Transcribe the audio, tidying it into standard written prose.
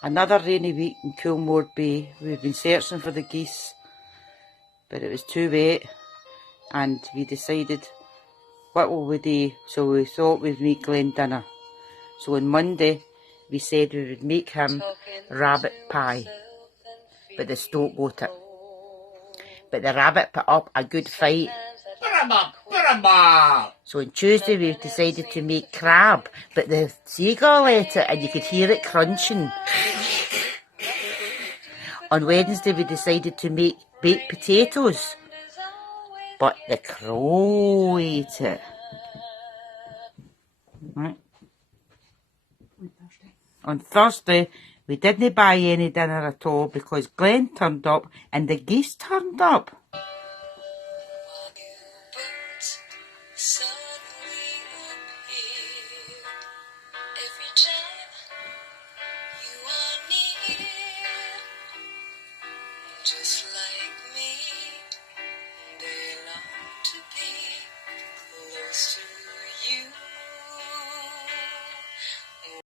Another rainy week in Coolmore Bay. We've been searching for the geese, but it was too wet, and we decided, what will we do? So we thought we'd make Glenn dinner. So on Monday, we said we would make him rabbit pie, but the stoat got it. But the rabbit put up a good fight. So on Tuesday we decided to make crab, but the seagull ate it and you could hear it crunching. On Wednesday we decided to make baked potatoes, but the crow ate it. Right. On Thursday we didn't buy any dinner at all because Glenn turned up and the geese turned up. Just like me, they long to be close to